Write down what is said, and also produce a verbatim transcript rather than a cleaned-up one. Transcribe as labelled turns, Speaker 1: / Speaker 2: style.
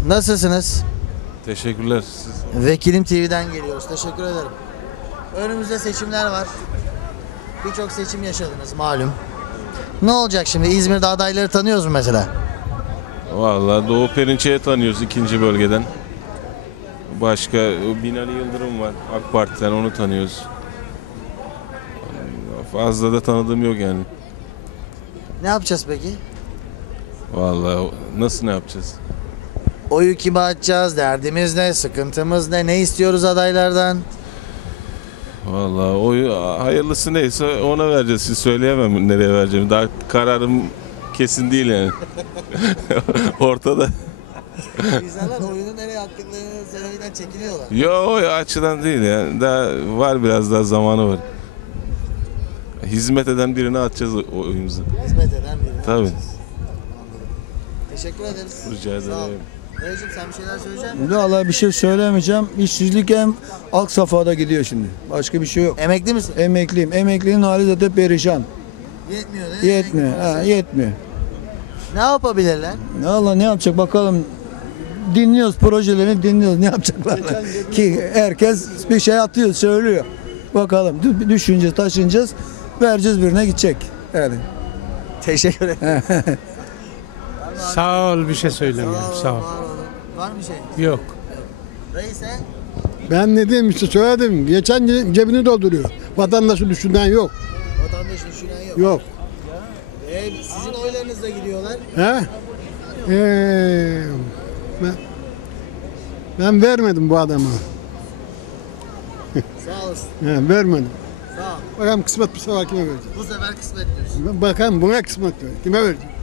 Speaker 1: Nasılsınız?
Speaker 2: Teşekkürler. Siz...
Speaker 1: Vekilim T V'den geliyoruz. Teşekkür ederim. Önümüzde seçimler var. Birçok seçim yaşadınız malum. Ne olacak şimdi? İzmir'de adayları tanıyoruz mu mesela?
Speaker 2: Vallahi Doğu Perinçek'i tanıyoruz ikinci bölgeden. Başka Binali Yıldırım var AK Parti'den, onu tanıyoruz. Fazla da tanıdığım yok yani.
Speaker 1: Ne yapacağız peki?
Speaker 2: Vallahi nasıl ne yapacağız?
Speaker 1: Oyu kime atacağız? Derdimiz ne? Sıkıntımız ne? Ne istiyoruz adaylardan?
Speaker 2: Vallahi oyu hayırlısı neyse ona vereceğiz. Siz söyleyemem nereye vereceğim. Daha kararım kesin değil yani. Ortada.
Speaker 1: İnsanlar oyunu nereye hakkındığını söylemeden çekiniyorlar.
Speaker 2: Yo, o açıdan değil yani. Daha var, biraz daha zamanı var. Hizmet eden birine atacağız o oyumuzu.
Speaker 1: Hizmet eden birine
Speaker 2: Tabii.
Speaker 1: atacağız. Anladım. Teşekkür ederiz.
Speaker 2: Rica
Speaker 1: Sağ ol.
Speaker 2: ederim.
Speaker 1: Dayıcım sen bir şeyler söyleyecek misin?
Speaker 3: Vallahi bir şey söylemeyeceğim. İşsizlik hem alt safhada gidiyor şimdi. Başka bir şey yok.
Speaker 1: Emekli misin?
Speaker 3: Emekliyim. Emeklinin hali zaten perişan.
Speaker 1: Yetmiyor değil mi?
Speaker 3: Yetmiyor.
Speaker 1: Emekli
Speaker 3: Ha,
Speaker 1: olsa?
Speaker 3: yetmiyor.
Speaker 1: Ne yapabilirler?
Speaker 3: Allah ne yapacak bakalım. Dinliyoruz, projelerini dinliyoruz. Ne yapacaklar? Ki herkes bir şey atıyor, söylüyor. Bakalım dü- düşüneceğiz, taşınacağız. Vereceğiz, birine gidecek. Yani.
Speaker 1: Teşekkür ederim.
Speaker 4: Sağ ol, bir şey söylemiyorum. Sağ ol.
Speaker 1: Var, olun. Var mı şey?
Speaker 4: Yok.
Speaker 1: Dayı sen?
Speaker 5: Ben ne diyeyim işte söyledim. Geçen ce- cebini dolduruyor. Vatandaşı düşünen yok.
Speaker 1: Vatandaş düşünen yok.
Speaker 5: Yok.
Speaker 1: E, sizin oylarınızla gidiyorlar.
Speaker 5: He? Ee, ben, ben vermedim bu adama.
Speaker 1: Sağ olasın.
Speaker 5: He, vermedim.
Speaker 1: Sağ ol.
Speaker 5: Bakalım kısmet bu sefer kime vereceğim.
Speaker 1: Bu sefer kısmet diyorsun.
Speaker 5: Bakalım buna kısmet ver. Kime vereceğim?